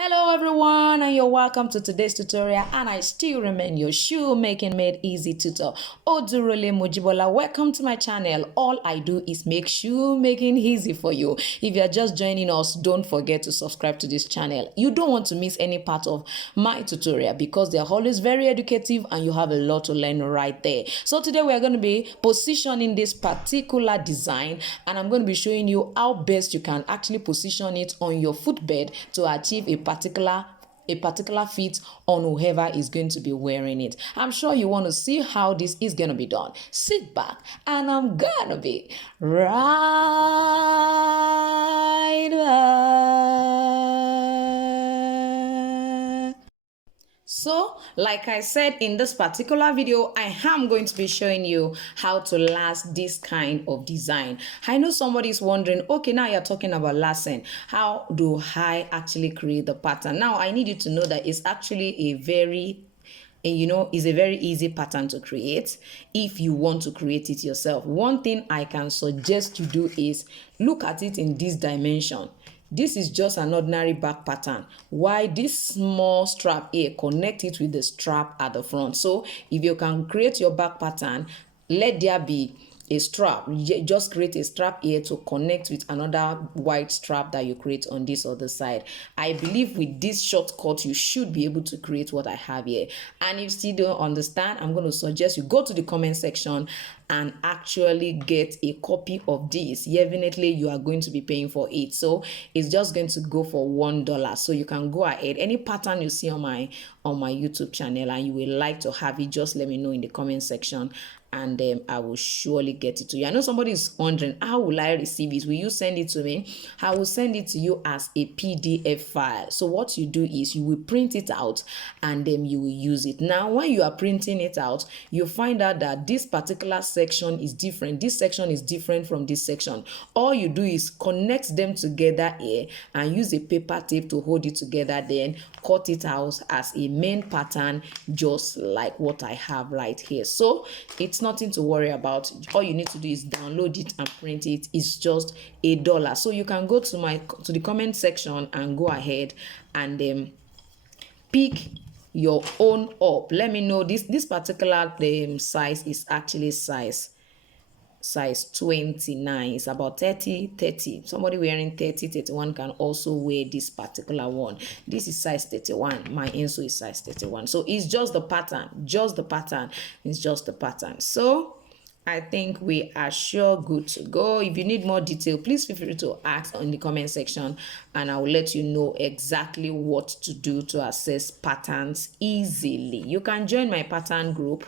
Hello everyone, and you're welcome to today's tutorial, and I still remain your shoemaking made easy tutor, Odurole Mojibola. Welcome to my channel. All I do is make shoemaking easy for you. If you're just joining us, don't forget to subscribe to this channel. You don't want to miss any part of my tutorial because they're always very educative and you have a lot to learn right there. So today we are going to be positioning this particular design, and I'm going to be showing you how best you can actually position it on your footbed to achieve a particular fit on whoever is going to be wearing it. I'm sure you want to see how this is going to be done. Sit back and I'm gonna be right back. So, like I said in this particular video, I am going to be showing you how to last this kind of design. I know somebody is wondering, okay, now you're talking about lasting. How do I actually create the pattern? Now, I need you to know that it's actually a very easy pattern to create if you want to create it yourself. One thing I can suggest you do is look at it in this dimension. This is just an ordinary back pattern. Why this small strap here, connect it with the strap at the front. So if you can create your back pattern, let there be a strap. Just create a strap here to connect with another white strap that you create on this other side. I believe with this shortcut you should be able to create what I have here. And if you still don't understand, I'm going to suggest you go to the comment section and actually get a copy of this. Definitely you are going to be paying for it, so it's just going to go for $1. So you can go ahead, any pattern you see on my YouTube channel and you will like to have it, just let me know in the comment section, and I will surely get it to you. I know somebody is wondering, how will I receive it? Will you send it to me? I will send it to you as a PDF file. So what you do is you will print it out and then you will use it. Now when you are printing it out, you find out that this particular section is different. This section is different from this section. All you do is connect them together here and use a paper tape to hold it together, then cut it out as a main pattern, just like what I have right here. So it's nothing to worry about. All you need to do is download it and print it. It's just $1. So you can go to the comment section and go ahead and pick your own up. Let me know this particular size is actually size 29. It's about 30. Somebody wearing 31 can also wear this particular one. This is size 31. My insole is size 31. So it's just the pattern. It's just the pattern. So I think we are sure good to go. If you need more detail, please feel free to ask in the comment section and I will let you know exactly what to do to access patterns easily. You can join my pattern group.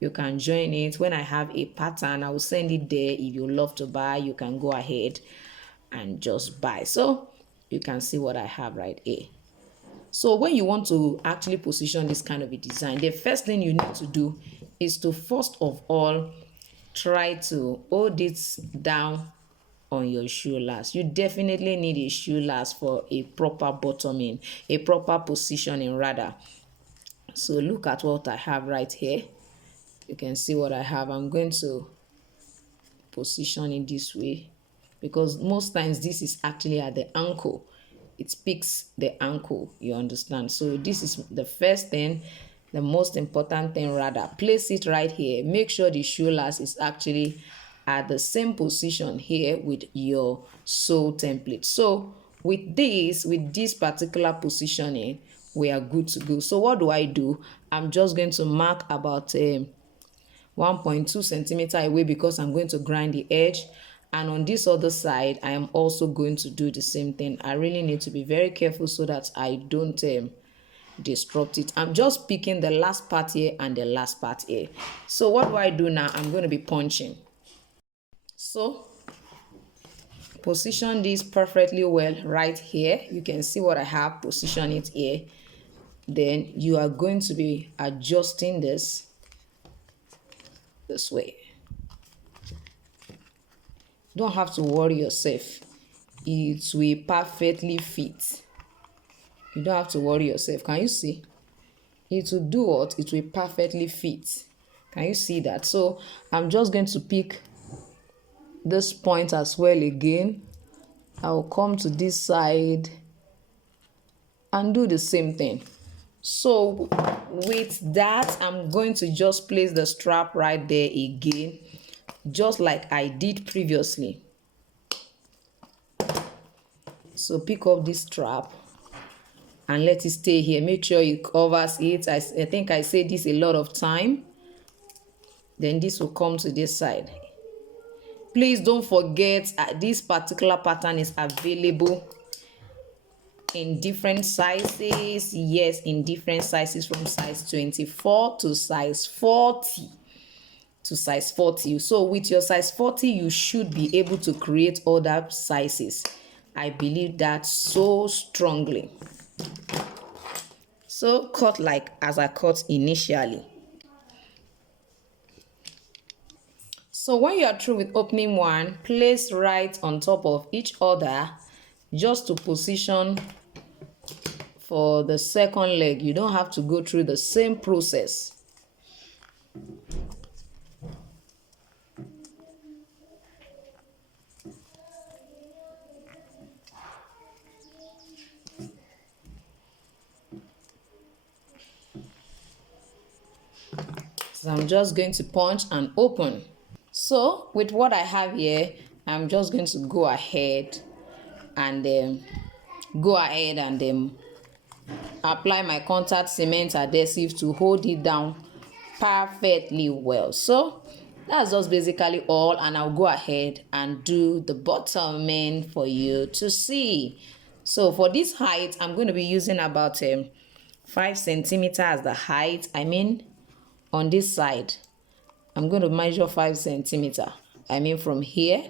You can join it. When I have a pattern, I will send it there. If you love to buy, you can go ahead and just buy. So you can see what I have right here. So when you want to actually position this kind of a design, the first thing you need to do is to first of all try to hold it down on your shoe last. You definitely need a shoe last for a proper bottoming, a proper positioning rather. So look at what I have right here. You can see what I have. I'm going to position it this way because most times this is actually at the ankle. It picks the ankle, you understand? So this is the first thing, the most important thing rather. Place it right here. Make sure the shoe last is actually at the same position here with your sole template. So with this particular positioning, we are good to go. So what do? I'm just going to mark about 1.2 centimeter away because I'm going to grind the edge, and on this other side I am also going to do the same thing. I really need to be very careful so that I don't disrupt it. I'm just picking the last part here and the last part here. So what do now? I'm going to be punching. So position this perfectly well right here. You can see what I have. Position it here. Then you are going to be adjusting this way. Don't have to worry yourself. It will perfectly fit. You don't have to worry yourself. Can you see? It will do what? It will perfectly fit. Can you see that? So I'm just going to pick this point as well again. I will come to this side and do the same thing. So with that, I'm going to just place the strap right there again, just like I did previously. So pick up this strap and let it stay here. Make sure it covers it. I think I say this a lot of time. Then this will come to this side. Please don't forget this particular pattern is available in different sizes. Yes, in different sizes, from size 24 to size 40. So with your size 40, you should be able to create other sizes. I believe that so strongly. So cut like as I cut initially. So when you are through with opening one, place right on top of each other just to position for the second leg. You don't have to go through the same process. So I'm just going to punch and open. So with what I have here, I'm just going to go ahead and apply my contact cement adhesive to hold it down perfectly well. So that's just basically all, and I'll go ahead and do the bottoming for you to see. So for this height, I'm going to be using about 5 centimeters as the height. I mean, on this side, I'm going to measure 5 centimeters. I mean, from here,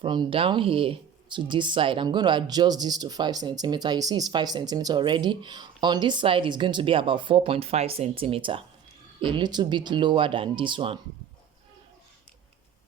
from down here to this side, I'm going to adjust this to 5 centimeters. You see it's 5 centimeters already. On this side is going to be about 4.5 centimeters, a little bit lower than this one.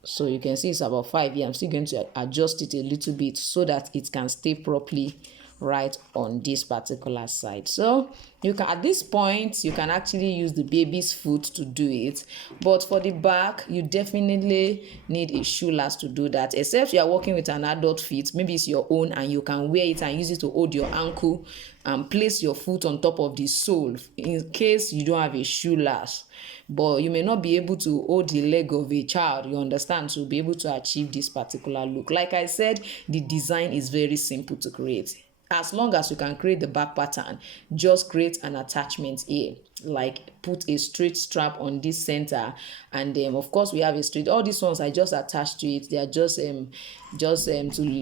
So you can see it's about 5 here. I'm still going to adjust it a little bit so that it can stay properly right on this particular side. So you can, at this point, you can actually use the baby's foot to do it, but for the back you definitely need a shoe last to do that, except you are working with an adult feet. Maybe it's your own and you can wear it and use it to hold your ankle and place your foot on top of the sole in case you don't have a shoe last. But you may not be able to hold the leg of a child, you understand, to be able to achieve this particular look. Like I said, the design is very simple to create. As long as you can create the back pattern, just create an attachment here, like put a straight strap on this center, and then of course we have a straight. All these ones I just attached to it. They are just to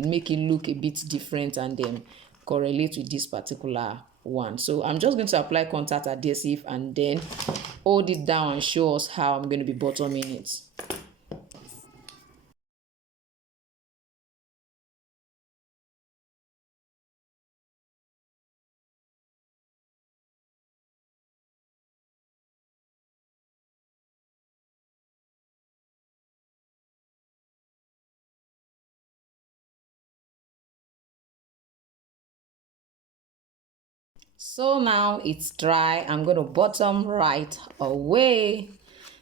make it look a bit different and then correlate with this particular one. So I'm just going to apply contact adhesive and then hold it down and show us how I'm going to be bottoming it. So now it's dry. I'm going to bottom right away.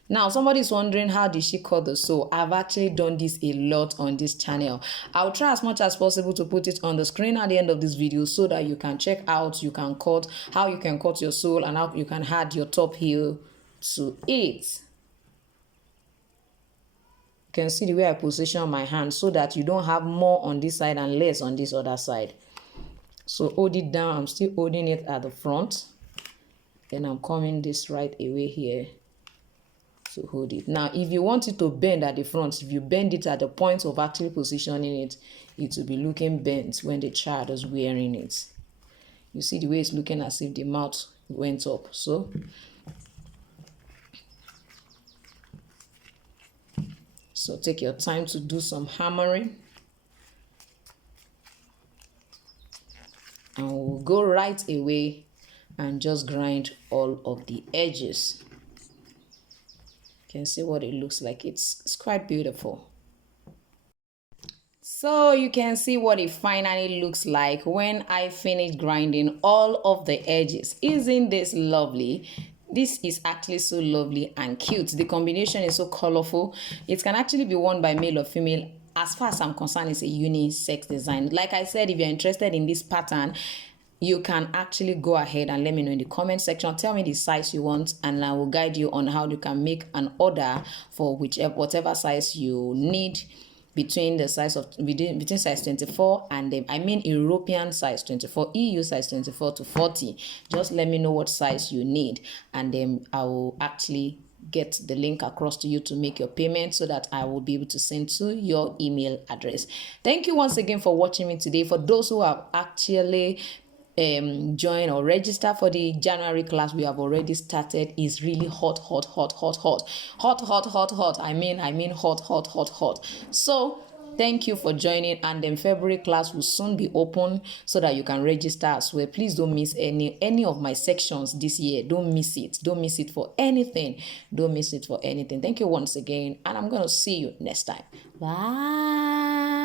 Now somebody's wondering, how did she cut the sole? I've actually done this a lot on this channel. I'll try as much as possible to put it on the screen at the end of this video so that you can check out, you can cut, how you can cut your sole and how you can add your top heel to it. You can see the way I position my hand so that you don't have more on this side and less on this other side. So hold it down. I'm still holding it at the front. Then I'm coming this right away here to hold it. Now, if you want it to bend at the front, if you bend it at the point of actually positioning it, it will be looking bent when the child is wearing it. You see the way it's looking as if the mouth went up. So take your time to do some hammering. And we'll go right away and just grind all of the edges. You can see what it looks like. It's quite beautiful. So you can see what it finally looks like when I finish grinding all of the edges. Isn't this lovely? This is actually so lovely and cute. The combination is so colorful. It can actually be worn by male or female. As far as I'm concerned, it's a unisex design. Like I said, if you're interested in this pattern, you can actually go ahead and let me know in the comment section. Tell me the size you want, and I will guide you on how you can make an order for whatever size you need, between the size of between size 24 and I mean European size 24, EU size 24 to 40. Just let me know what size you need, and then I will actually get the link across to you to make your payment, so that I will be able to send to your email address. Thank you once again for watching me today. For those who have actually join or register for the January class, we have already started. Is really hot. I mean hot. So thank you for joining, and then February class will soon be open, so that you can register as well. Please don't miss any of my sections this year. Don't miss it for anything. Thank you once again, and I'm gonna see you next time. Bye.